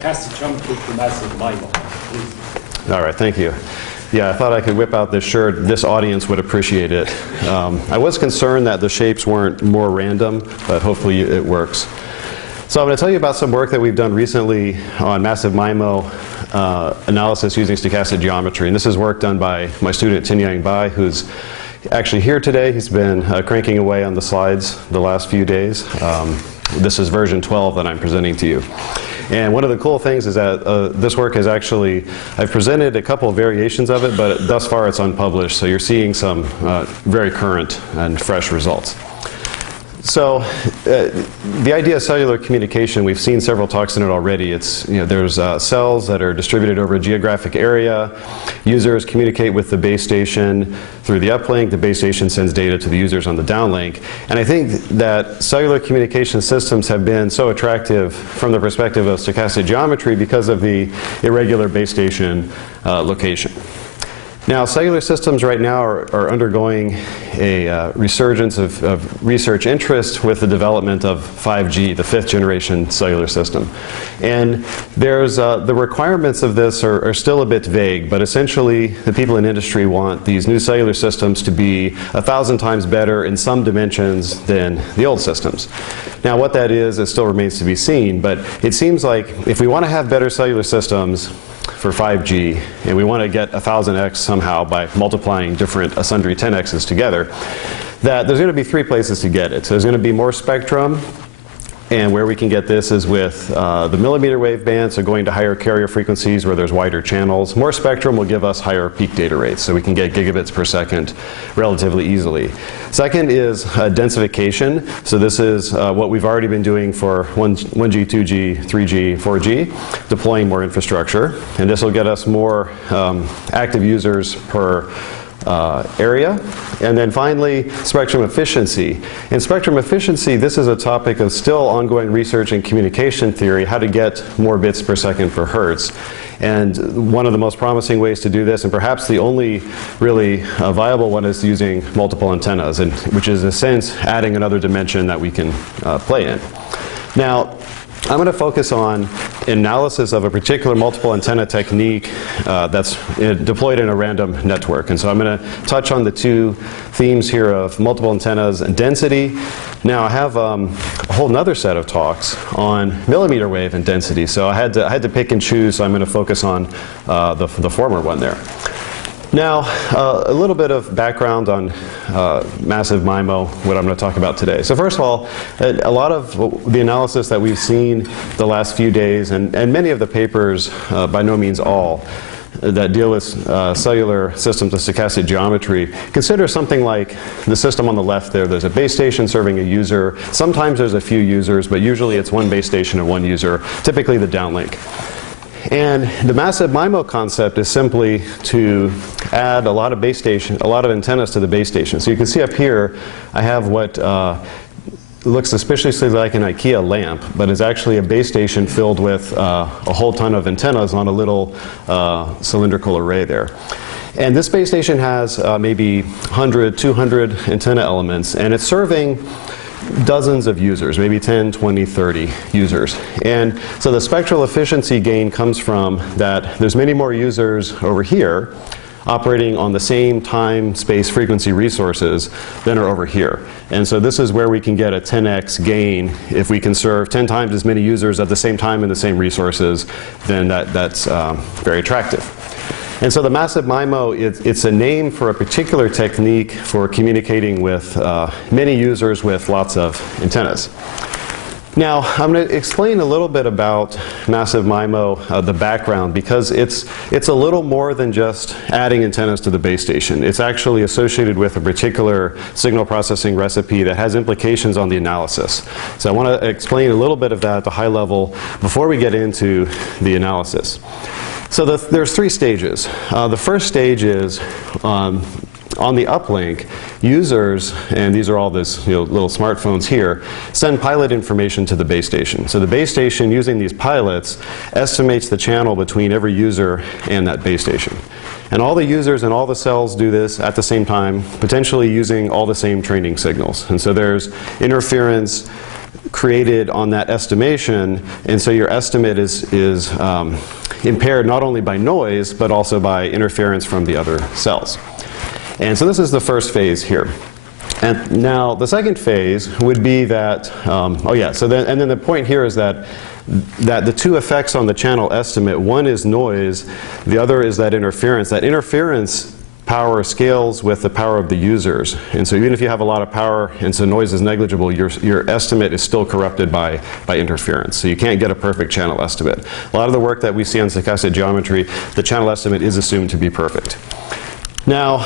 Has to jump with the massive MIMO, please. All right, thank you. Yeah, I thought I could whip out this shirt. This audience would appreciate it. I was concerned that the shapes weren't more random, but hopefully it works. So I'm going to tell you about some work that we've done recently on massive MIMO analysis using stochastic geometry. And this is work done by my student Tinyang Bai, who's actually here today. He's been cranking away on the slides the last few days. This is version 12 that I'm presenting to you. And one of the cool things is that this work is actually, I've presented a couple of variations of it, but thus far it's unpublished, so you're seeing some very current and fresh results. So the idea of cellular communication, we've seen several talks in it already. It's, there's cells that are distributed over a geographic area. Users communicate with the base station through the uplink. The base station sends data to the users on the downlink. And I think that cellular communication systems have been so attractive from the perspective of stochastic geometry because of the irregular base station location. Now, cellular systems right now are undergoing a resurgence of research interest with the development of 5G, the fifth generation cellular system. And there's, the requirements of this are still a bit vague, but essentially the people in industry want these new cellular systems to be 1,000 times better in some dimensions than the old systems. Now, what that is, it still remains to be seen, but it seems like if we want to have better cellular systems for 5G, and we want to get 1,000x somehow by multiplying different sundry 10x's together, that there's going to be three places to get it. So there's going to be more spectrum, and where we can get this is with the millimeter wave band, so going to higher carrier frequencies where there's wider channels. More spectrum will give us higher peak data rates, so we can get gigabits per second relatively easily. Second is densification. So this is what we've already been doing for 1G, 2G, 3G, 4G, deploying more infrastructure. And this will get us more active users per area. And then finally, spectrum efficiency. In spectrum efficiency, this is a topic of still ongoing research in communication theory, how to get more bits per second per hertz. And one of the most promising ways to do this, and perhaps the only really viable one, is using multiple antennas, which is in a sense adding another dimension that we can play in. Now, I'm going to focus on analysis of a particular multiple antenna technique that's deployed in a random network. And so I'm going to touch on the two themes here of multiple antennas and density. Now I have a whole other set of talks on millimeter wave and density. So I had to pick and choose, so I'm going to focus on the former one there. Now, a little bit of background on massive MIMO, what I'm going to talk about today. So first of all, a lot of the analysis that we've seen the last few days, and many of the papers, by no means all, that deal with cellular systems of stochastic geometry, consider something like the system on the left there. There's a base station serving a user. Sometimes there's a few users, but usually it's one base station and one user, typically the downlink. And the massive MIMO concept is simply to add a lot of antennas to the base station. So you can see up here, I have what looks suspiciously like an IKEA lamp, but is actually a base station filled with a whole ton of antennas on a little cylindrical array there. And this base station has maybe 100, 200 antenna elements, and it's serving dozens of users, maybe 10, 20, 30 users. And so the spectral efficiency gain comes from that there's many more users over here operating on the same time, space, frequency resources than are over here. And so this is where we can get a 10x gain. If we can serve 10 times as many users at the same time in the same resources, then that's very attractive. And so the massive MIMO, it's a name for a particular technique for communicating with many users with lots of antennas. Now, I'm going to explain a little bit about massive MIMO, the background, because it's a little more than just adding antennas to the base station. It's actually associated with a particular signal processing recipe that has implications on the analysis. So I want to explain a little bit of that at the high level before we get into the analysis. So there's three stages. The first stage is on the uplink, users, and these are all these little smartphones here, send pilot information to the base station. So the base station, using these pilots, estimates the channel between every user and that base station. And all the users and all the cells do this at the same time, potentially using all the same training signals. And so there's interference created on that estimation, and so your estimate is impaired not only by noise, but also by interference from the other cells. And so this is the first phase here. And now the second phase would be that, so then the point here is that the two effects on the channel estimate, one is noise, the other is that interference. That interference power scales with the power of the users. And so even if you have a lot of power and so noise is negligible, your estimate is still corrupted by interference. So you can't get a perfect channel estimate. A lot of the work that we see on stochastic geometry, the channel estimate is assumed to be perfect. Now,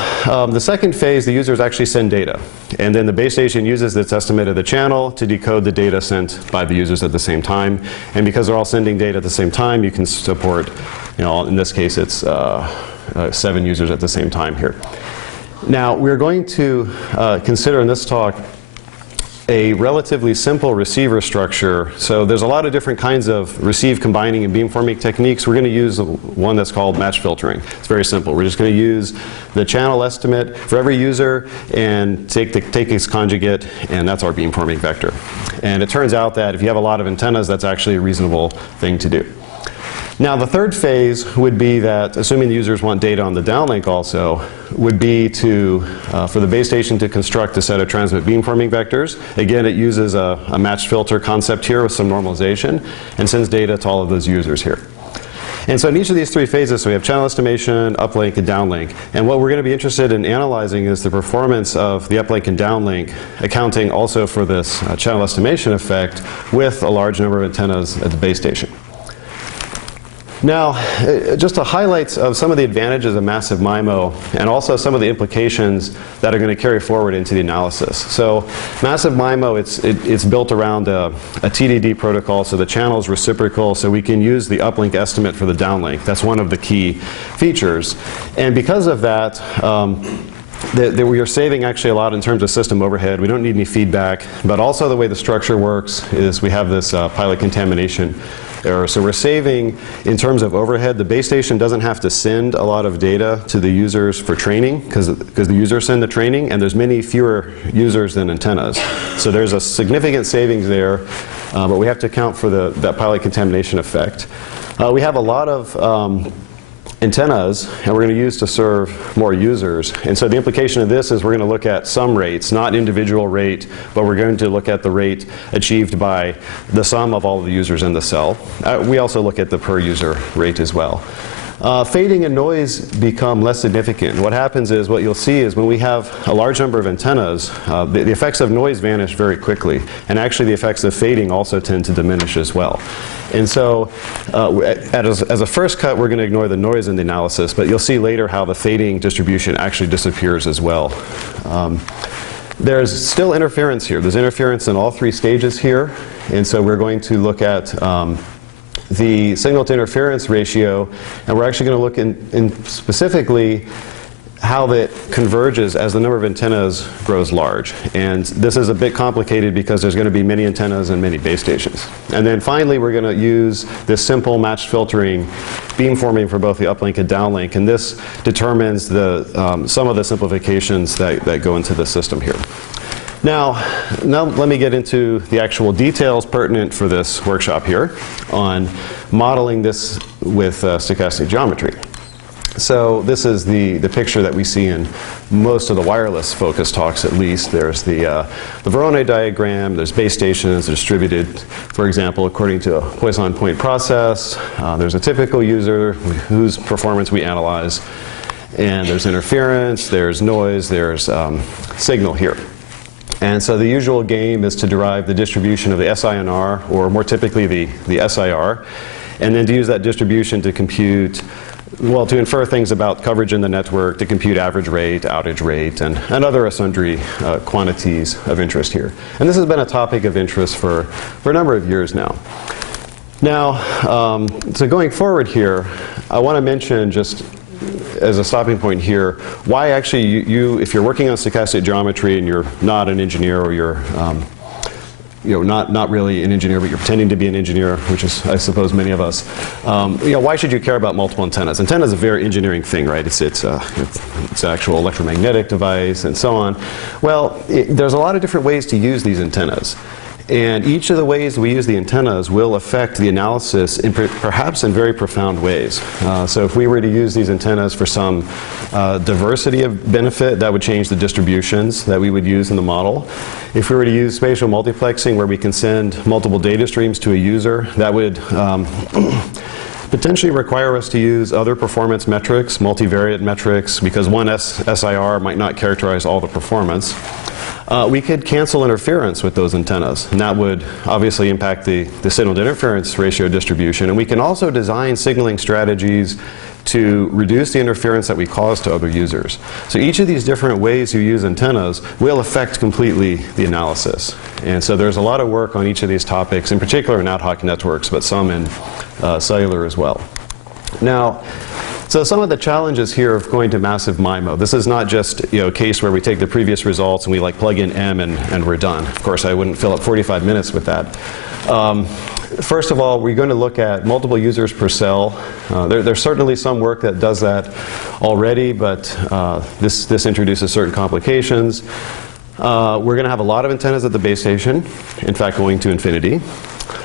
the second phase, the users actually send data. And then the base station uses its estimate of the channel to decode the data sent by the users at the same time. And because they're all sending data at the same time, you can support, in this case, it's 7 users at the same time here. Now, we're going to consider in this talk a relatively simple receiver structure. So there's a lot of different kinds of receive, combining, and beamforming techniques. We're going to use one that's called match filtering. It's very simple. We're just going to use the channel estimate for every user and take its conjugate, and that's our beamforming vector. And it turns out that if you have a lot of antennas, that's actually a reasonable thing to do. Now, the third phase would be that, assuming the users want data on the downlink also, would be for the base station to construct a set of transmit beamforming vectors. Again, it uses a matched filter concept here with some normalization and sends data to all of those users here. And so in each of these three phases, so we have channel estimation, uplink, and downlink. And what we're going to be interested in analyzing is the performance of the uplink and downlink, accounting also for this channel estimation effect with a large number of antennas at the base station. Now, just a highlights of some of the advantages of massive MIMO and also some of the implications that are going to carry forward into the analysis. So massive MIMO, it's built around a TDD protocol, so the channel is reciprocal, so we can use the uplink estimate for the downlink. That's one of the key features. And because of that, we are saving actually a lot in terms of system overhead. We don't need any feedback, but also the way the structure works is we have this pilot contamination error. So we're saving in terms of overhead. The base station doesn't have to send a lot of data to the users for training because the users send the training, and there's many fewer users than antennas. So there's a significant savings there, but we have to account for that pilot contamination effect. We have a lot of antennas, and we're going to use to serve more users. And so the implication of this is we're going to look at sum rates, not individual rate, but we're going to look at the rate achieved by the sum of all of the users in the cell. We also look at the per user rate as well. Fading and noise become less significant. What happens is, what you'll see is when we have a large number of antennas, the effects of noise vanish very quickly, and actually the effects of fading also tend to diminish as well. And so as a first cut, we're going to ignore the noise in the analysis, but you'll see later how the fading distribution actually disappears as well. There's still interference here. There's interference in all three stages here, and so we're going to look at the signal to interference ratio, and we're actually going to look in specifically how that converges as the number of antennas grows large. And this is a bit complicated because there's going to be many antennas and many base stations. And then finally, we're going to use this simple matched filtering beamforming for both the uplink and downlink, and this determines some of the simplifications that go into the system here. Now let me get into the actual details pertinent for this workshop here on modeling this with stochastic geometry. So this is the picture that we see in most of the wireless focus talks, at least. There's the Voronoi diagram, there's base stations distributed, for example, according to a Poisson point process. There's a typical user whose performance we analyze, and there's interference, there's noise, there's signal here. And so the usual game is to derive the distribution of the SINR, or more typically the SIR, and then to use that distribution to compute, well, to infer things about coverage in the network, to compute average rate, outage rate, and other sundry quantities of interest here. And this has been a topic of interest for a number of years now. Now, so going forward here, I want to mention just as a stopping point here, why actually if you're working on stochastic geometry and you're not an engineer, or you're not really an engineer, but you're pretending to be an engineer, which is, I suppose, many of us. Why should you care about multiple antennas? Antenna is a very engineering thing, right? It's an actual electromagnetic device and so on. Well, there's a lot of different ways to use these antennas. And each of the ways we use the antennas will affect the analysis in perhaps in very profound ways. So if we were to use these antennas for some diversity of benefit, that would change the distributions that we would use in the model. If we were to use spatial multiplexing, where we can send multiple data streams to a user, that would potentially require us to use other performance metrics, multivariate metrics, because one SIR might not characterize all the performance. We could cancel interference with those antennas, and that would obviously impact the signal to interference ratio distribution. And we can also design signaling strategies to reduce the interference that we cause to other users. So each of these different ways you use antennas will affect completely the analysis. And so there's a lot of work on each of these topics, in particular in ad hoc networks, but some in cellular as well. Now, so some of the challenges here of going to massive MIMO. This is not just a case where we take the previous results and we plug in M and we're done. Of course, I wouldn't fill up 45 minutes with that. First of all, we're going to look at multiple users per cell. There's certainly some work that does that already, but this introduces certain complications. We're going to have a lot of antennas at the base station, in fact going to infinity.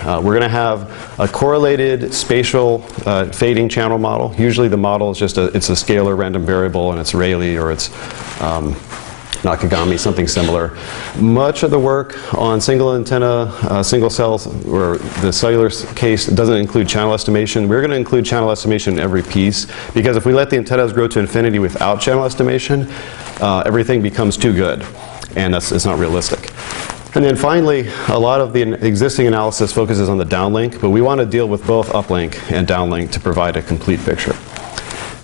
We're going to have a correlated spatial fading channel model. Usually the model is just it's a scalar random variable, and it's Rayleigh or it's Nakagami, something similar. Much of the work on single antenna, single cells, or the cellular case doesn't include channel estimation. We're going to include channel estimation in every piece, because if we let the antennas grow to infinity without channel estimation, everything becomes too good, and it's not realistic. And then finally, a lot of the existing analysis focuses on the downlink, but we want to deal with both uplink and downlink to provide a complete picture.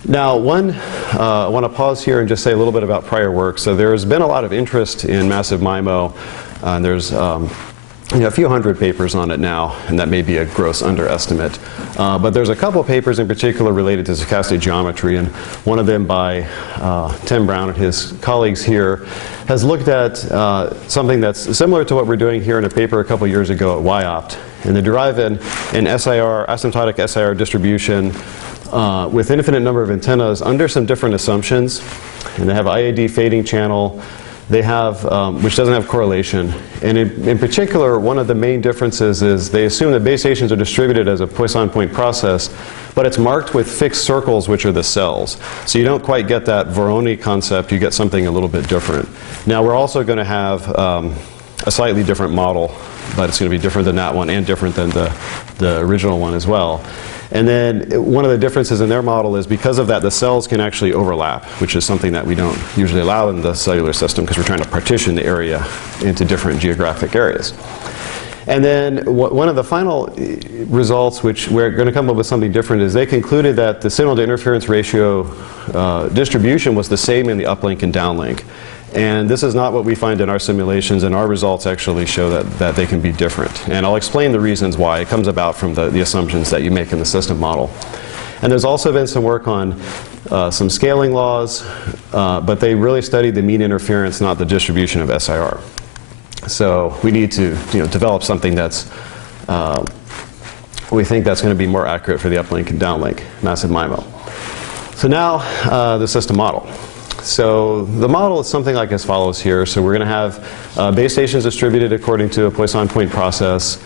Now, I want to pause here and just say a little bit about prior work. So there's been a lot of interest in massive MIMO, and there's a few hundred papers on it now, and that may be a gross underestimate. But there's a couple papers in particular related to stochastic geometry, and one of them by Tim Brown and his colleagues here has looked at something that's similar to what we're doing here in a paper a couple years ago at YOPT. And they derive an SIR, asymptotic SIR distribution with infinite number of antennas under some different assumptions. And they have IAD fading channel. They have, which doesn't have correlation. And in particular, one of the main differences is they assume that base stations are distributed as a Poisson point process, but it's marked with fixed circles, which are the cells. So you don't quite get that Voronoi concept. You get something a little bit different. Now, we're also going to have a slightly different model, but it's going to be different than that one and different than the original one as well. And then one of the differences in their model is because of that, the cells can actually overlap, which is something that we don't usually allow in the cellular system, because we're trying to partition the area into different geographic areas. And then one of the final results, which we're going to come up with something different, is they concluded that the signal to interference ratio distribution was the same in the uplink and downlink. And this is not what we find in our simulations, and our results actually show that they can be different. And I'll explain the reasons why. It comes about from the assumptions that you make in the system model. And there's also been some work on some scaling laws, but they really studied the mean interference, not the distribution of SIR. So we need to develop something that's, we think that's going to be more accurate for the uplink and downlink, massive MIMO. So now the system model. So the model is something like as follows here. So we're going to have base stations distributed according to a Poisson point process.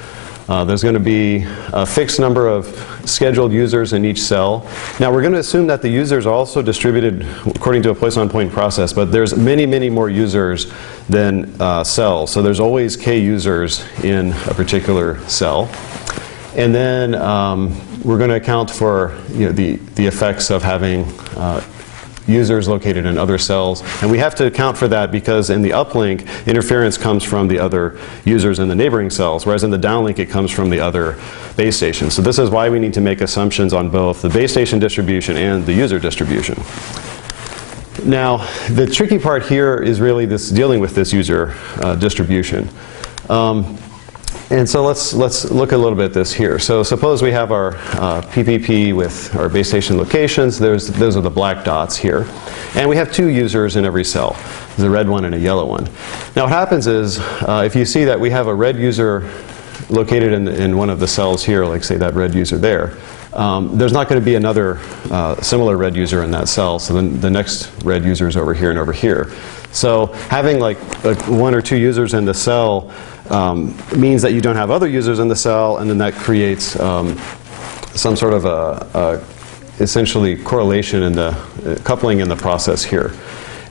There's going to be a fixed number of scheduled users in each cell. Now we're going to assume that the users are also distributed according to a Poisson point process, but there's many, many more users than cells. So there's always k users in a particular cell. And then we're going to account for the effects of having users located in other cells. And we have to account for that because in the uplink, interference comes from the other users in the neighboring cells, whereas in the downlink, it comes from the other base station. So this is why we need to make assumptions on both the base station distribution and the user distribution. Now, the tricky part here is really this dealing with this user distribution. And so let's look a little bit at this here. So suppose we have our PPP with our base station locations. Those are the black dots here. And we have two users in every cell. There's a red one and a yellow one. Now what happens is, if you see that we have a red user located in one of the cells here, like say that red user there, there's not going to be another similar red user in that cell. So then the next red user is over here and over here. So having like one or two users in the cell means that you don't have other users in the cell, and then that creates some sort of essentially correlation in the coupling in the process here.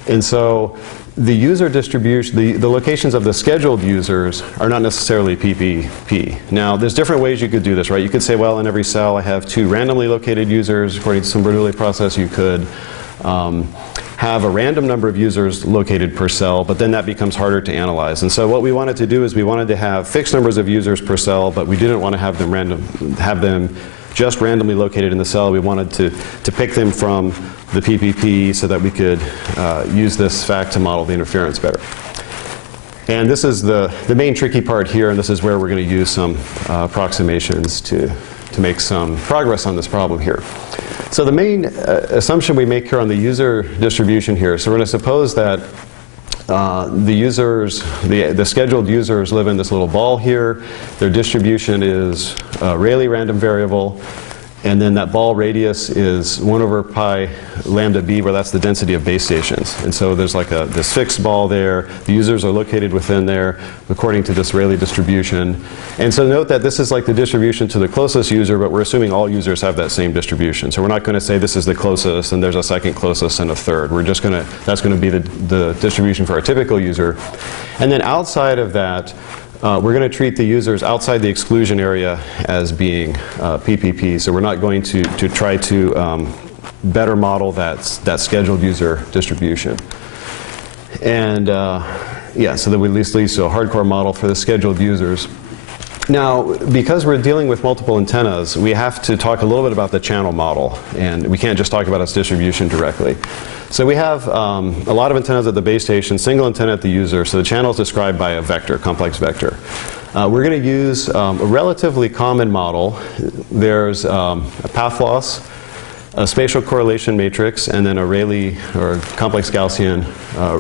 And so the user distribution, the locations of the scheduled users are not necessarily PPP. Now, there's different ways you could do this, right? You could say, well, in every cell I have 2 randomly located users. According to some Bernoulli process, you could have a random number of users located per cell, but then that becomes harder to analyze. And so what we wanted to do is we wanted to have fixed numbers of users per cell, but we didn't want to have them just randomly located in the cell. We wanted to pick them from the PPP so that we could use this fact to model the interference better. And this is the main tricky part here, and this is where we're going to use some approximations to make some progress on this problem here. So the main assumption we make here on the user distribution here, so we're going to suppose that the scheduled users live in this little ball here. Their distribution is a Rayleigh random variable, and then that ball radius is 1 over pi lambda b, where that's the density of base stations. And so there's like this fixed ball there. The users are located within there according to this Rayleigh distribution. And so note that this is like the distribution to the closest user, but we're assuming all users have that same distribution. So we're not going to say this is the closest and there's a second closest and a third. We're just going to, that's going to be the distribution for our typical user. And then outside of that, we're going to treat the users outside the exclusion area as being PPP. So we're not going to try to better model that scheduled user distribution. And yeah, so that would at least lead to a hardcore model for the scheduled users. Now, because we're dealing with multiple antennas, we have to talk a little bit about the channel model. And we can't just talk about its distribution directly. So we have a lot of antennas at the base station, single antenna at the user. So the channel is described by a vector, complex vector. We're going to use a relatively common model. There's a path loss, a spatial correlation matrix, and then a Rayleigh or complex Gaussian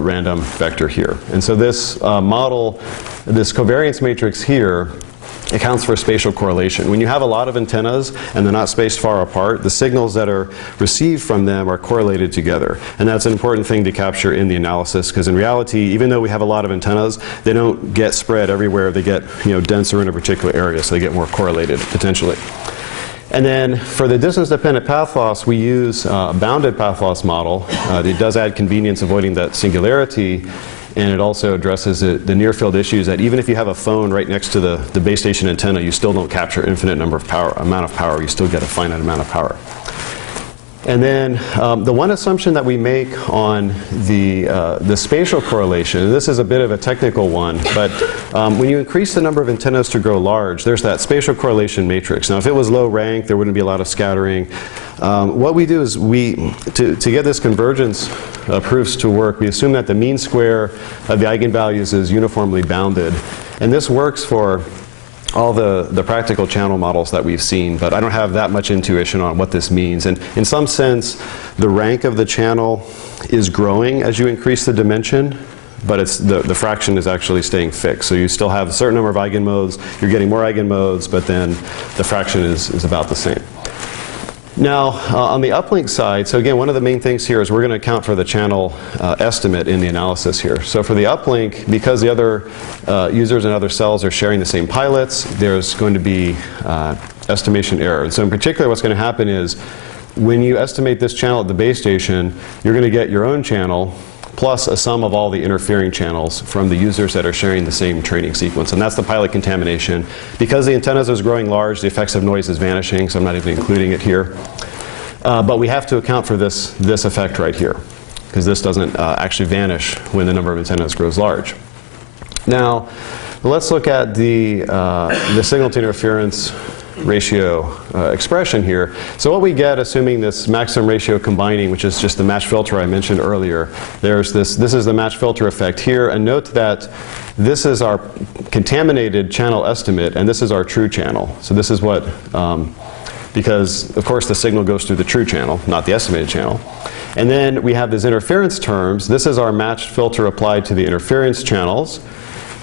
random vector here. And so this model, this covariance matrix here, accounts for spatial correlation. When you have a lot of antennas and they're not spaced far apart, the signals that are received from them are correlated together. And that's an important thing to capture in the analysis, because in reality, even though we have a lot of antennas, they don't get spread everywhere. They get denser in a particular area, so they get more correlated potentially. And then for the distance-dependent path loss, we use a bounded path loss model. It does add convenience avoiding that singularity, and it also addresses the near-field issues that even if you have a phone right next to the base station antenna, you still don't capture infinite amount of power. You still get a finite amount of power. And then the one assumption that we make on the spatial correlation, and this is a bit of a technical one, but when you increase the number of antennas to grow large, there's that spatial correlation matrix. Now, if it was low rank, there wouldn't be a lot of scattering. What we do is to get this convergence proofs to work, we assume that the mean square of the eigenvalues is uniformly bounded. And this works for all the practical channel models that we've seen, but I don't have that much intuition on what this means. And in some sense, the rank of the channel is growing as you increase the dimension, but it's the fraction is actually staying fixed. So you still have a certain number of eigenmodes, you're getting more eigenmodes, but then the fraction is about the same. Now, on the uplink side, so again, one of the main things here is we're going to account for the channel estimate in the analysis here. So for the uplink, because the other users and other cells are sharing the same pilots, there's going to be estimation error. And so in particular, what's going to happen is when you estimate this channel at the base station, you're going to get your own channel plus a sum of all the interfering channels from the users that are sharing the same training sequence. And that's the pilot contamination. Because the antennas is growing large, the effects of noise is vanishing, so I'm not even including it here. But we have to account for this effect right here, because this doesn't actually vanish when the number of antennas grows large. Now, let's look at the signal to interference ratio expression here. So what we get, assuming this maximum ratio combining, which is just the match filter I mentioned earlier, there's this is the match filter effect here. And note that this is our contaminated channel estimate, and this is our true channel. So this is what, because of course the signal goes through the true channel, not the estimated channel. And then we have these interference terms. This is our matched filter applied to the interference channels.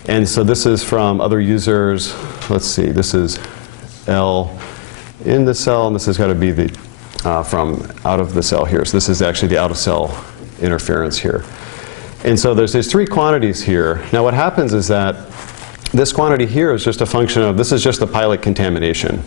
And so this is from other users. Let's see, this is L, in the cell, and this has got to be the from out of the cell here. So this is actually the out-of-cell interference here. And so there's these three quantities here. Now what happens is that this quantity here is just a function of, this is just the pilot contamination.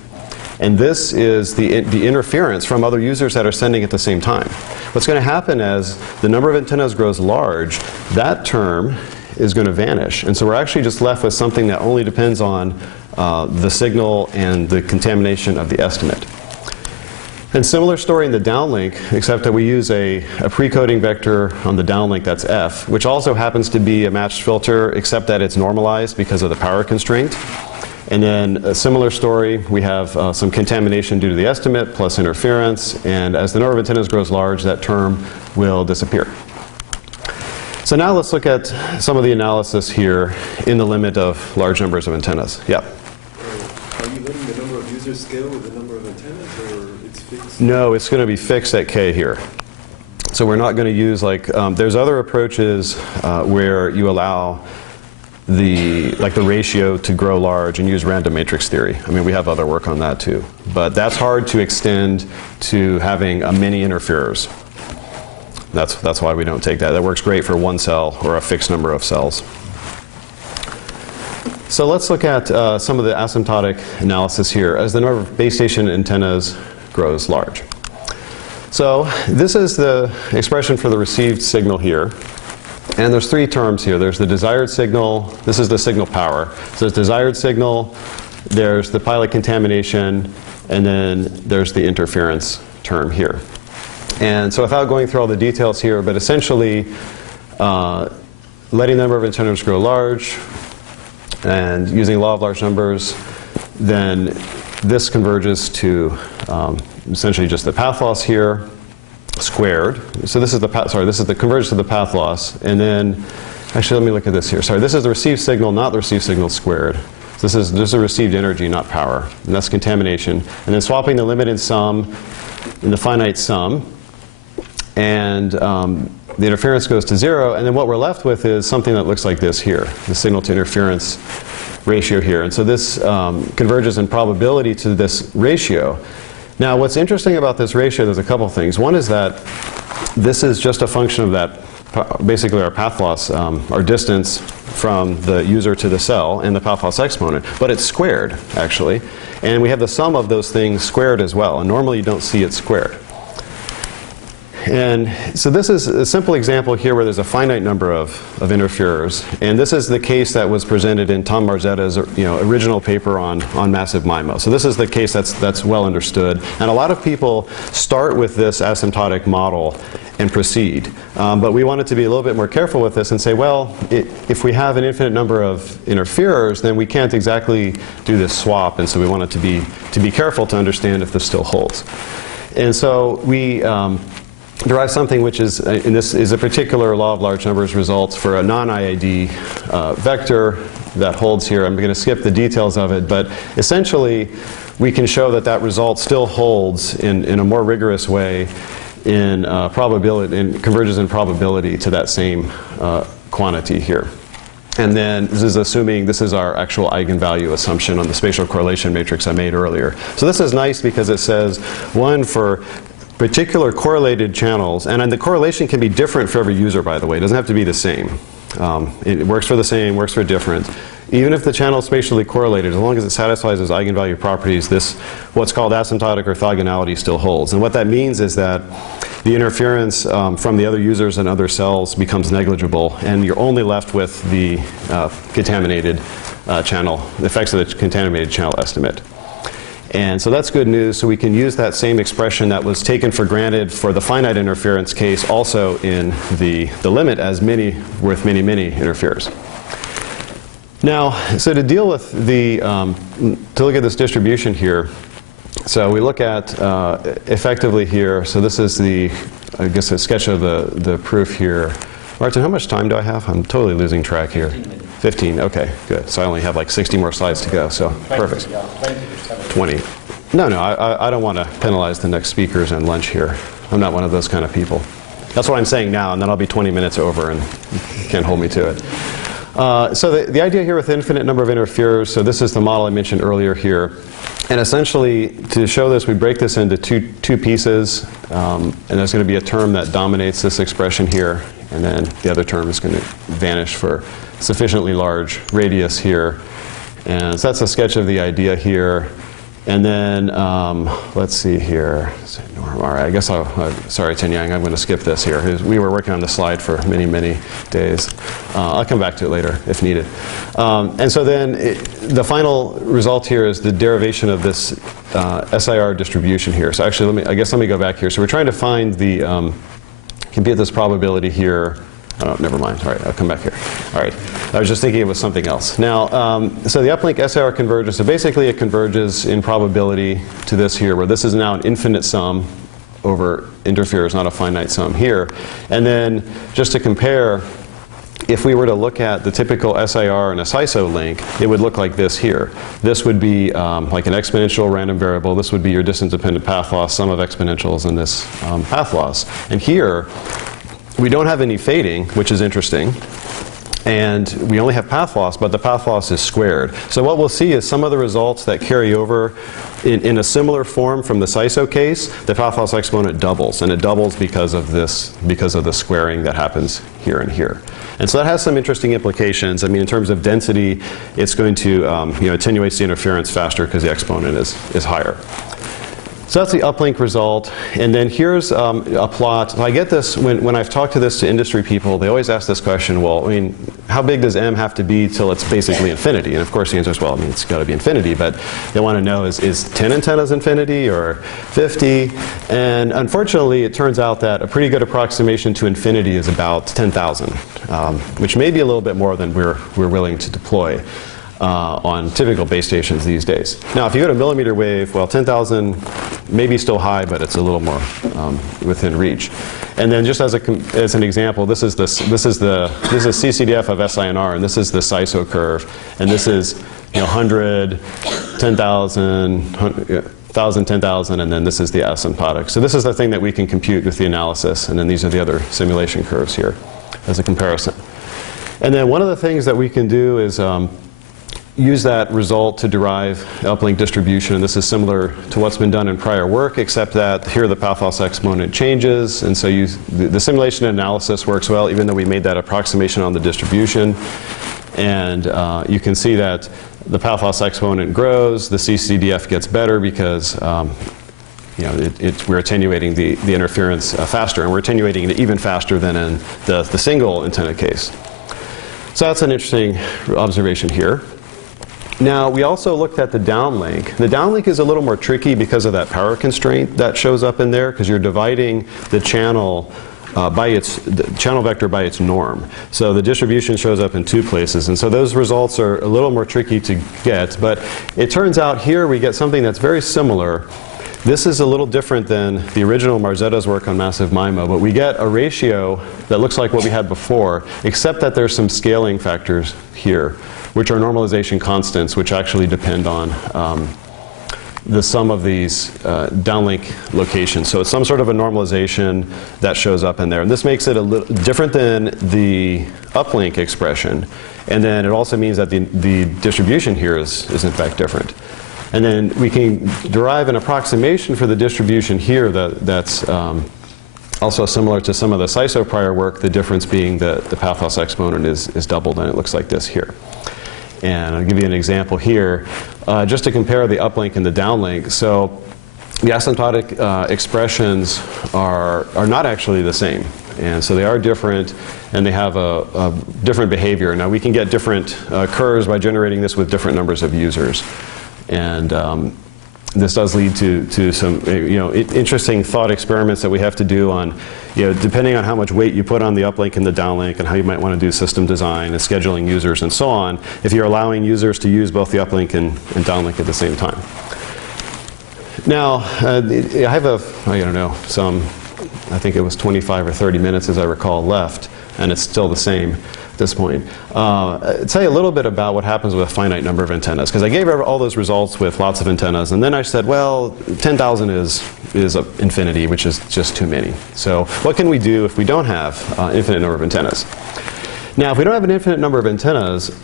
And this is the interference from other users that are sending at the same time. What's going to happen as the number of antennas grows large, that term is going to vanish. And so we're actually just left with something that only depends on the signal and the contamination of the estimate. And similar story in the downlink, except that we use a pre-coding vector on the downlink that's F, which also happens to be a matched filter, except that it's normalized because of the power constraint. And then a similar story, we have some contamination due to the estimate plus interference, and as the number of antennas grows large, that term will disappear. So now let's look at some of the analysis here in the limit of large numbers of antennas. Yeah? Are you letting the number of users scale with the number of antennas, or it's fixed? No, it's going to be fixed at k here. So we're not going to use there's other approaches where you allow the ratio to grow large and use random matrix theory. I mean, we have other work on that too. But that's hard to extend to having many interferers. That's why we don't take that. That works great for one cell or a fixed number of cells. So let's look at some of the asymptotic analysis here as the number of base station antennas grows large. So this is the expression for the received signal here. And there's three terms here. There's the desired signal. This is the signal power. So there's desired signal, there's the pilot contamination, and then there's the interference term here. And so without going through all the details here, but essentially letting the number of antennas grow large and using law of large numbers, then this converges to essentially just the path loss here squared. So this is the this is the convergence of the path loss. And then, actually, let me look at this here. Sorry, this is the received signal, not the received signal squared. So this is a received energy, not power. And that's contamination. And then swapping the limit in sum in the finite sum. And the interference goes to 0. And then what we're left with is something that looks like this here, the signal to interference ratio here. And so this converges in probability to this ratio. Now, what's interesting about this ratio, there's a couple things. One is that this is just a function of that, basically our path loss, our distance from the user to the cell and the path loss exponent. But it's squared, actually. And we have the sum of those things squared as well. And normally you don't see it squared. And so this is a simple example here where there's a finite number of interferers. And this is the case that was presented in Tom Marzetta's original paper on massive MIMO. So this is the case that's well understood. And a lot of people start with this asymptotic model and proceed. But we wanted to be a little bit more careful with this and say, well, if we have an infinite number of interferers, then we can't exactly do this swap. And so we wanted to be careful to understand if this still holds. And so we derive something which is, and this is a particular law of large numbers results for a non-IID vector that holds here. I'm going to skip the details of it, but essentially we can show that result still holds in a more rigorous way in probability, and converges in probability to that same quantity here. And then this is assuming this is our actual eigenvalue assumption on the spatial correlation matrix I made earlier. So this is nice because it says one for particular correlated channels, and the correlation can be different for every user, by the way. It doesn't have to be the same. It works for the same, works for different. Even if the channel is spatially correlated, as long as it satisfies its eigenvalue properties, this what's called asymptotic orthogonality still holds. And what that means is that the interference from the other users and other cells becomes negligible, and you're only left with the contaminated channel, the effects of the contaminated channel estimate. And so that's good news. So we can use that same expression that was taken for granted for the finite interference case also in the limit as many with many, many interferers. Now, so to deal with to look at this distribution here, so we look at effectively here, so this is I guess a sketch of the proof here. Martin, how much time do I have? I'm totally losing track here. 15, okay, good. So I only have like 60 more slides to go, so perfect. 20. No, I don't want to penalize the next speakers and lunch here. I'm not one of those kind of people. That's what I'm saying now, and then I'll be 20 minutes over and you can't hold me to it. So the idea here with infinite number of interferers, so this is the model I mentioned earlier here. And essentially, to show this, we break this into two pieces. And there's going to be a term that dominates this expression here. And then the other term is going to vanish for sufficiently large radius here. And so that's a sketch of the idea here. And then, let's see here. All right, I guess sorry, Tin Yang, I'm going to skip this here. We were working on the slide for many, many days. I'll come back to it later if needed. And so then the final result here is the derivation of this SIR distribution here. So actually, let me go back here. So we're trying to find the, compute this probability here. Oh, never mind. All right, I'll come back here. All right, I was just thinking it was something else. Now, so the uplink SIR converges. So basically, it converges in probability to this here, where this is now an infinite sum over interferes, not a finite sum here. And then, just to compare, if we were to look at the typical SIR and a SISO link, it would look like this here. This would be like an exponential random variable. This would be your distance-dependent path loss, sum of exponentials, and this path loss. And here, we don't have any fading, which is interesting. And we only have path loss, but the path loss is squared. So what we'll see is some of the results that carry over in a similar form from the SISO case, the path loss exponent doubles. And it doubles because of the squaring that happens here and here. And so that has some interesting implications. I mean, in terms of density, it's going to attenuate the interference faster because the exponent is higher. So that's the uplink result. And then here's a plot. I get this when I've talked to industry people, they always ask this question, well, I mean, how big does M have to be till it's basically infinity? And of course the answer is, well, I mean, it's got to be infinity. But they want to know, is 10 antennas infinity or 50? And unfortunately, it turns out that a pretty good approximation to infinity is about 10,000, which may be a little bit more than we're willing to deploy on typical base stations these days. Now, if you go to millimeter wave, well, 10,000 may be still high, but it's a little more within reach. And then, just as an example, this is CCDF of SINR, and this is the SISO curve, and this is 100, 10,000, 1,000, 10,000, and then this is the asymptotic. So this is the thing that we can compute with the analysis, and then these are the other simulation curves here as a comparison. And then one of the things that we can do is use that result to derive uplink distribution. And this is similar to what's been done in prior work, except that here the path loss exponent changes. And so the simulation analysis works well, even though we made that approximation on the distribution. And you can see that the path loss exponent grows. The CCDF gets better because we're attenuating the interference faster. And we're attenuating it even faster than in the single antenna case. So that's an interesting observation here. Now, we also looked at the downlink. The downlink is a little more tricky because of that power constraint that shows up in there, because you're dividing the channel the channel vector by its norm. So the distribution shows up in two places. And so those results are a little more tricky to get. But it turns out here we get something that's very similar. This is a little different than the original Marzetta's work on massive MIMO, but we get a ratio that looks like what we had before, except that there's some scaling factors here, which are normalization constants, which actually depend on the sum of these downlink locations. So it's some sort of a normalization that shows up in there. And this makes it a little different than the uplink expression. And then it also means that the distribution here is in fact different. And then we can derive an approximation for the distribution here that's also similar to some of the SISO prior work, the difference being that the path loss exponent is doubled, and it looks like this here. And I'll give you an example here, just to compare the uplink and the downlink. So the asymptotic expressions are not actually the same. And so they are different, and they have a different behavior. Now, we can get different curves by generating this with different numbers of users. And this does lead to some interesting thought experiments that we have to do on, depending on how much weight you put on the uplink and the downlink, and how you might want to do system design and scheduling users and so on, if you're allowing users to use both the uplink and downlink at the same time. Now, I have I think it was 25 or 30 minutes, as I recall, left, and it's still the same at this point. Tell you a little bit about what happens with a finite number of antennas, because I gave all those results with lots of antennas, and then I said, well, 10,000 is infinity, which is just too many. So what can we do if we don't have infinite number of antennas? Now, if we don't have an infinite number of antennas,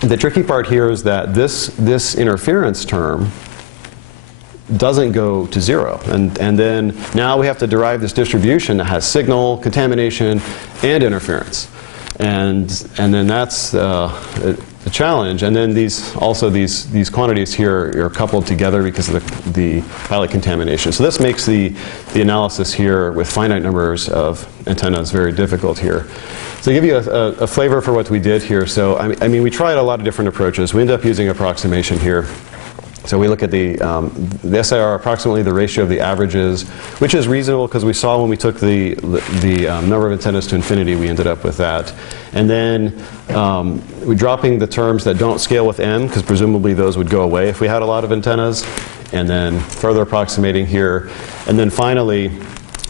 the tricky part here is that this interference term doesn't go to 0. And then now we have to derive this distribution that has signal, contamination, and interference. And then that's a challenge. And then these quantities here are coupled together because of the pilot contamination. So this makes the analysis here with finite numbers of antennas very difficult here. So to give you a flavor for what we did here, so I mean, we tried a lot of different approaches. We ended up using approximation here. So we look at the SIR, approximately the ratio of the averages, which is reasonable because we saw when we took the number of antennas to infinity, we ended up with that. And then we're dropping the terms that don't scale with m, because presumably those would go away if we had a lot of antennas. And then further approximating here. And then finally,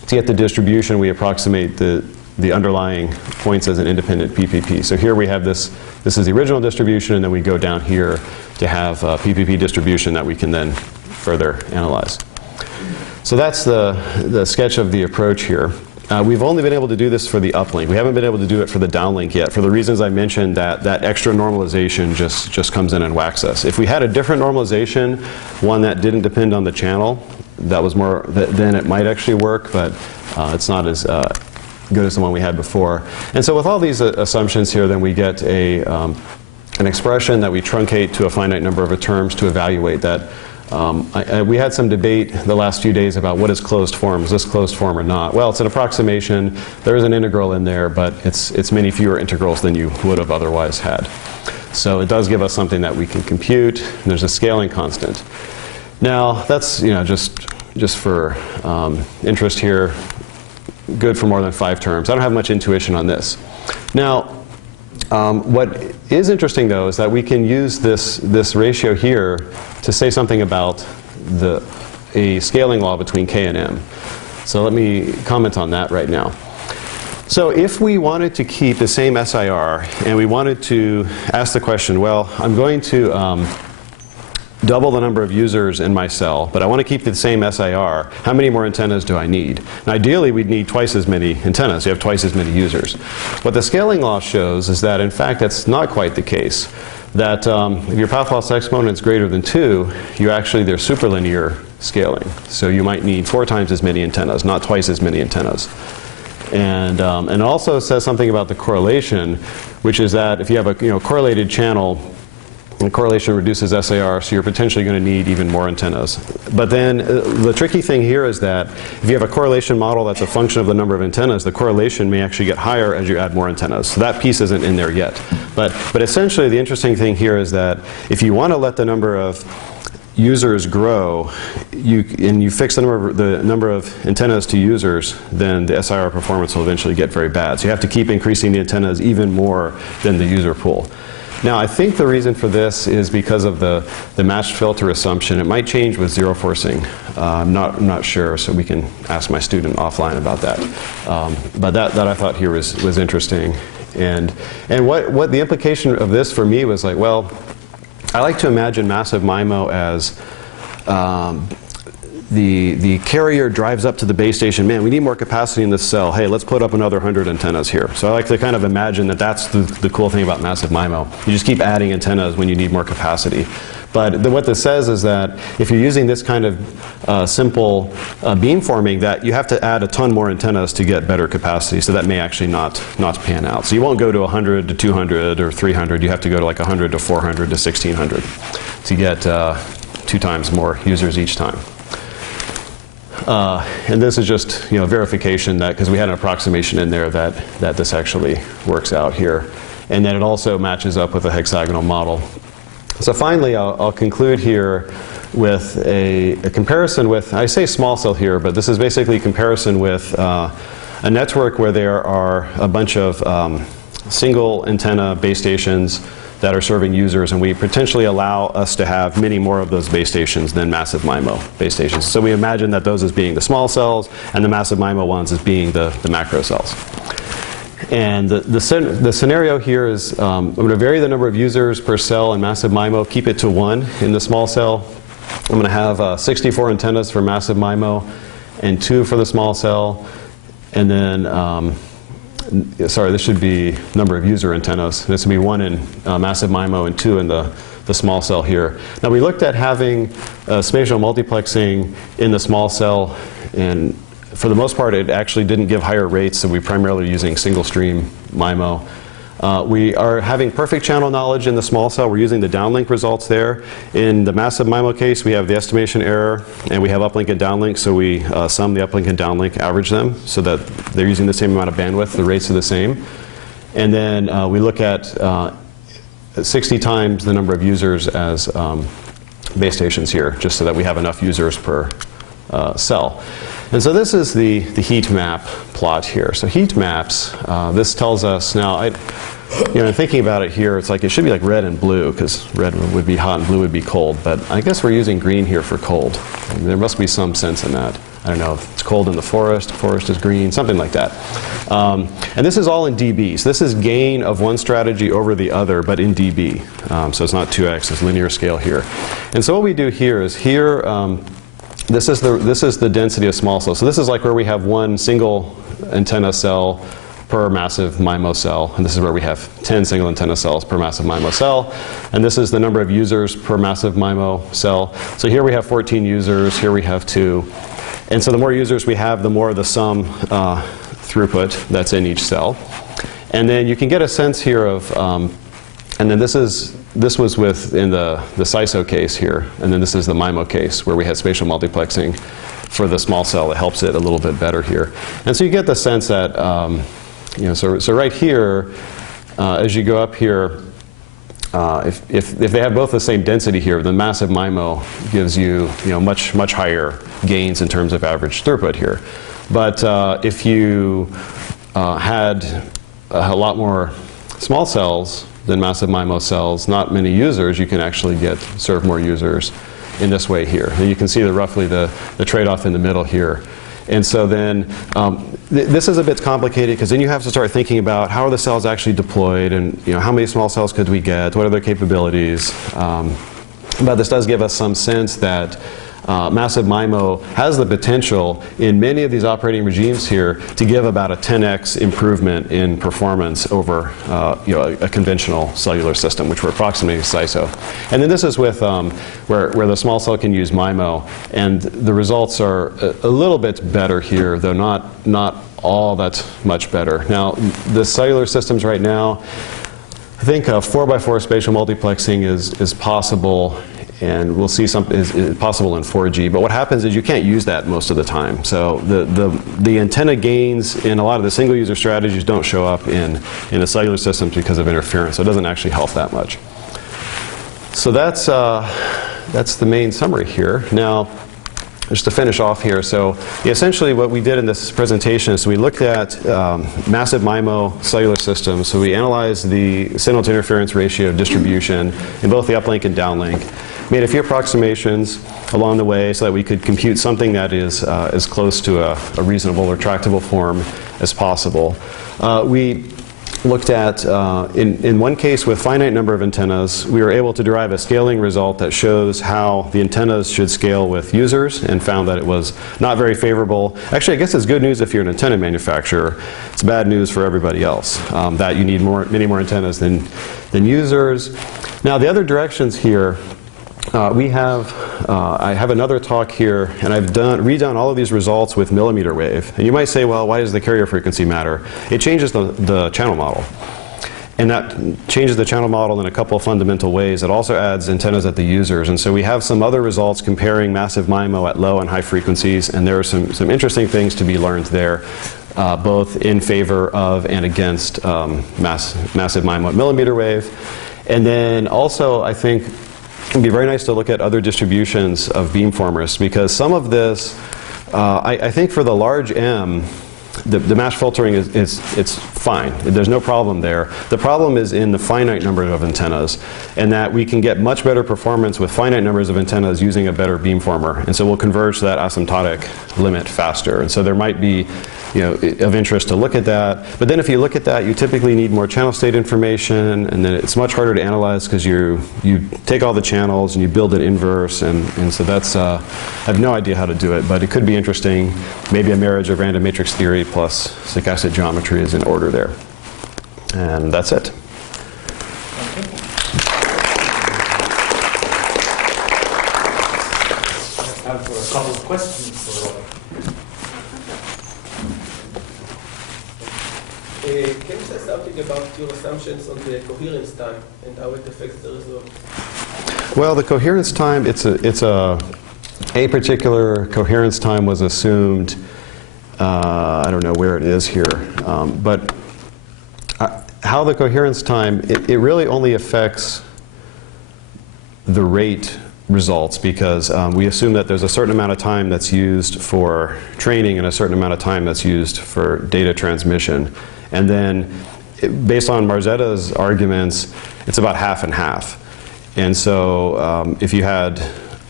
to get the distribution, we approximate the underlying points as an independent PPP. So here we have this is the original distribution, and then we go down here to have a PPP distribution that we can then further analyze. So that's the sketch of the approach here. We've only been able to do this for the uplink. We haven't been able to do it for the downlink yet, for the reasons I mentioned, that extra normalization just comes in and whacks us. If we had a different normalization, one that didn't depend on the channel, that was more, then it might actually work, but it's not as good as the one we had before. And so with all these assumptions here, then we get an expression that we truncate to a finite number of terms to evaluate that. We had some debate the last few days about what is closed form. Is this closed form or not? Well, it's an approximation. There is an integral in there, but it's many fewer integrals than you would have otherwise had. So it does give us something that we can compute. And there's a scaling constant. Now, that's just for interest here, good for more than 5 terms. I don't have much intuition on this. Now, what is interesting, though, is that we can use this ratio here to say something about a scaling law between k and m. So let me comment on that right now. So if we wanted to keep the same SIR, and we wanted to ask the question, well, I'm going to double the number of users in my cell, but I want to keep the same SIR. How many more antennas do I need? And ideally, we'd need twice as many antennas. You have twice as many users. What the scaling law shows is that, in fact, that's not quite the case. That if your path loss exponent is greater than 2, there's superlinear scaling. So you might need 4 times as many antennas, not twice as many antennas. And it also says something about the correlation, which is that if you have a correlated channel, and correlation reduces SIR, so you're potentially going to need even more antennas. But then the tricky thing here is that if you have a correlation model that's a function of the number of antennas, the correlation may actually get higher as you add more antennas. So that piece isn't in there yet. But essentially, the interesting thing here is that if you want to let the number of users grow, and you fix the number of antennas to users, then the SIR performance will eventually get very bad. So you have to keep increasing the antennas even more than the user pool. Now, I think the reason for this is because of the matched filter assumption. It might change with zero forcing. I'm not sure, so we can ask my student offline about that. But that I thought here was interesting. And what the implication of this for me was like, well, I like to imagine massive MIMO as the carrier drives up to the base station. Man, we need more capacity in this cell. Hey, let's put up another 100 antennas here. So I like to kind of imagine that that's the cool thing about massive MIMO. You just keep adding antennas when you need more capacity. But what this says is that if you're using this kind of simple beamforming, that you have to add a ton more antennas to get better capacity. So that may actually not pan out. So you won't go to 100 to 200 or 300. You have to go to like 100 to 400 to 1600 to get 2 times more users each time. And this is just verification that, because we had an approximation in there, that this actually works out here. And then it also matches up with a hexagonal model. So finally, I'll conclude here with a comparison with, I say small cell here, but this is basically a comparison with a network where there are a bunch of single antenna base stations that are serving users, and we potentially allow us to have many more of those base stations than massive MIMO base stations. So we imagine that those as being the small cells and the massive MIMO ones as being the macro cells. And the scenario here is I'm going to vary the number of users per cell in massive MIMO, keep it to 1 in the small cell. I'm going to have 64 antennas for massive MIMO and 2 for the small cell. And then sorry, this should be number of user antennas. This would be 1 in massive MIMO and 2 in the the small cell here. Now we looked at having spatial multiplexing in the small cell, and for the most part it actually didn't give higher rates, so we primarily are using single stream MIMO. We are having perfect channel knowledge in the small cell. We're using the downlink results there. In the massive MIMO case, we have the estimation error, and we have uplink and downlink, so we sum the uplink and downlink, average them, so that they're using the same amount of bandwidth, the rates are the same. And then we look at 60 times the number of users as base stations here, just so that we have enough users per cell. And so this is the heat map plot here. So heat maps, this tells us now, thinking about it here, it's like it should be like red and blue, because red would be hot and blue would be cold. But I guess we're using green here for cold. There must be some sense in that. I don't know, if it's cold in the forest is green, something like that. And this is all in dBs. This is gain of one strategy over the other, but in dB. So it's not 2x, it's linear scale here. And so what we do here is here, this is the density of small cells. So this is like where we have one single antenna cell per massive MIMO cell. And this is where we have 10 single antenna cells per massive MIMO cell. And this is the number of users per massive MIMO cell. So here we have 14 users, here we have 2. And so the more users we have, the more the sum throughput that's in each cell. And then you can get a sense here of, and then this was in the SISO case here, and then this is the MIMO case where we had spatial multiplexing for the small cell that helps it a little bit better here. And so you get the sense that, so right here, as you go up here, if they have both the same density here, the massive MIMO gives you, much higher gains in terms of average throughput here. But if you had a lot more small cells than massive MIMO cells, not many users, you can actually serve more users in this way here. And you can see roughly the trade-off in the middle here. And so then this is a bit complicated, because then you have to start thinking about how are the cells actually deployed, and how many small cells could we get, what are their capabilities. But this does give us some sense that massive MIMO has the potential in many of these operating regimes here to give about a 10x improvement in performance over a conventional cellular system, which we're approximating SISO. And then this is with where the small cell can use MIMO, and the results are a little bit better here, though not all that much better. Now, the cellular systems right now, I think 4x4 spatial multiplexing is possible, and we'll see something is possible in 4G. But what happens is you can't use that most of the time. So the antenna gains in a lot of the single user strategies don't show up in the cellular systems because of interference. So it doesn't actually help that much. So that's the main summary here. Now, just to finish off here, so essentially what we did in this presentation is we looked at massive MIMO cellular systems. So we analyzed the signal to interference ratio distribution in both the uplink and downlink, made a few approximations along the way so that we could compute something that is as close to a reasonable or tractable form as possible. We looked at, in one case with finite number of antennas, we were able to derive a scaling result that shows how the antennas should scale with users, and found that it was not very favorable. Actually, I guess it's good news if you're an antenna manufacturer. It's bad news for everybody else, that you need many more antennas than users. Now, the other directions here, I have another talk here, and I've redone all of these results with millimeter wave. And you might say, well, why does the carrier frequency matter? It changes the channel model. And that changes the channel model in a couple of fundamental ways. It also adds antennas at the users. And so we have some other results comparing massive MIMO at low and high frequencies, and there are some interesting things to be learned there, both in favor of and against massive MIMO at millimeter wave. And then also, I think, it would be very nice to look at other distributions of beamformers, because some of this, I think for the large M, the mass filtering it's fine. There's no problem there. The problem is in the finite number of antennas, and that we can get much better performance with finite numbers of antennas using a better beamformer. And so we'll converge to that asymptotic limit faster. And so there might be of interest to look at that. But then if you look at that, you typically need more channel state information, and then it's much harder to analyze because you take all the channels and you build an inverse, and so that's, I have no idea how to do it, but it could be interesting. Maybe a marriage of random matrix theory plus stochastic geometry is in order there. And that's it. Can you say something about your assumptions on the coherence time and how it affects the result? Well, the coherence time, a particular coherence time was assumed. I don't know where it is here, but how the coherence time, it really only affects the rate results because we assume that there's a certain amount of time that's used for training and a certain amount of time that's used for data transmission. And then, based on Marzetta's arguments, it's about half and half. And so if you had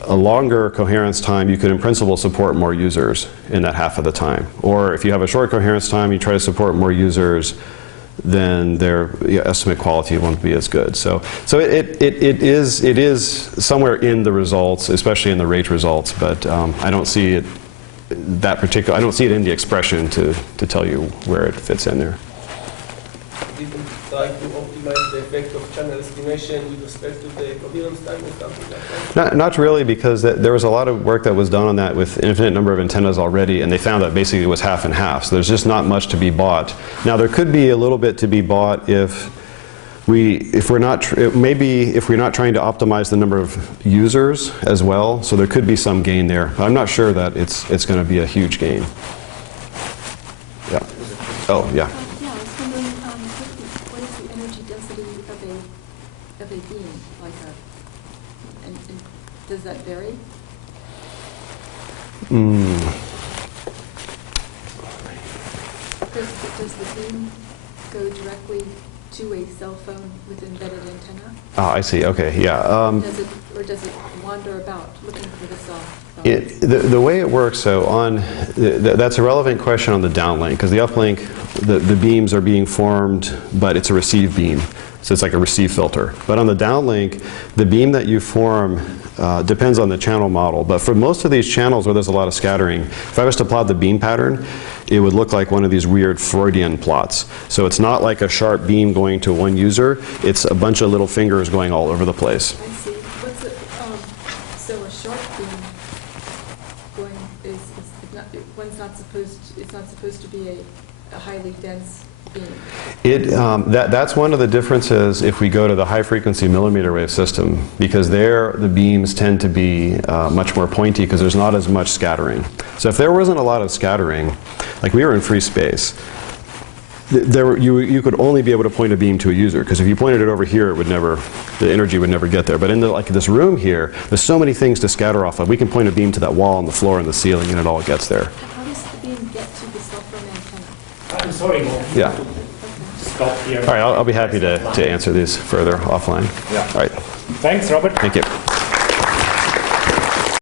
a longer coherence time, you could in principle support more users in that half of the time. Or if you have a short coherence time, you try to support more users, then their estimate quality won't be as good. So it is somewhere in the results, especially in the rate results, but I don't see it I don't see it in the expression to tell you where it fits in there. Didn't try to optimize the effect of channel estimation with respect to the coherence time or something like that? Not really, because there was a lot of work that was done on that with an infinite number of antennas already, and they found that basically it was half and half. So there's just not much to be bought. Now there could be a little bit to be bought if we're not trying to optimize the number of users as well. So there could be some gain there. But I'm not sure that it's going to be a huge gain. Yeah. Oh yeah. Yeah, I was wondering, what is the energy density of a beam, and does that vary? Does the beam go directly to a cell phone with embedded antenna? Ah, I see. Okay, yeah. Does it wander about looking for the cell phone? The way it works, so that's a relevant question on the downlink, because the uplink, the beams are being formed, but it's a receive beam. So it's like a receive filter. But on the downlink, the beam that you form depends on the channel model. But for most of these channels where there's a lot of scattering, if I was to plot the beam pattern, it would look like one of these weird Freudian plots. So it's not like a sharp beam going to one user. It's a bunch of little fingers going all over the place. I see. What's it? So a sharp beam going it's not supposed to be a highly dense beam. That's one of the differences if we go to the high frequency millimeter wave system, because there the beams tend to be much more pointy because there's not as much scattering. So if there wasn't a lot of scattering, like we were in free space, you could only be able to point a beam to a user, because if you pointed it over here, the energy would never get there. But in this room here, there's so many things to scatter off of. We can point a beam to that wall on the floor and the ceiling, and it all gets there. How does the beam get to the cell phone antenna? I'm sorry, Mo. Yeah. Stop here. All right, I'll be happy to answer these further offline. Yeah. All right. Thanks, Robert. Thank you.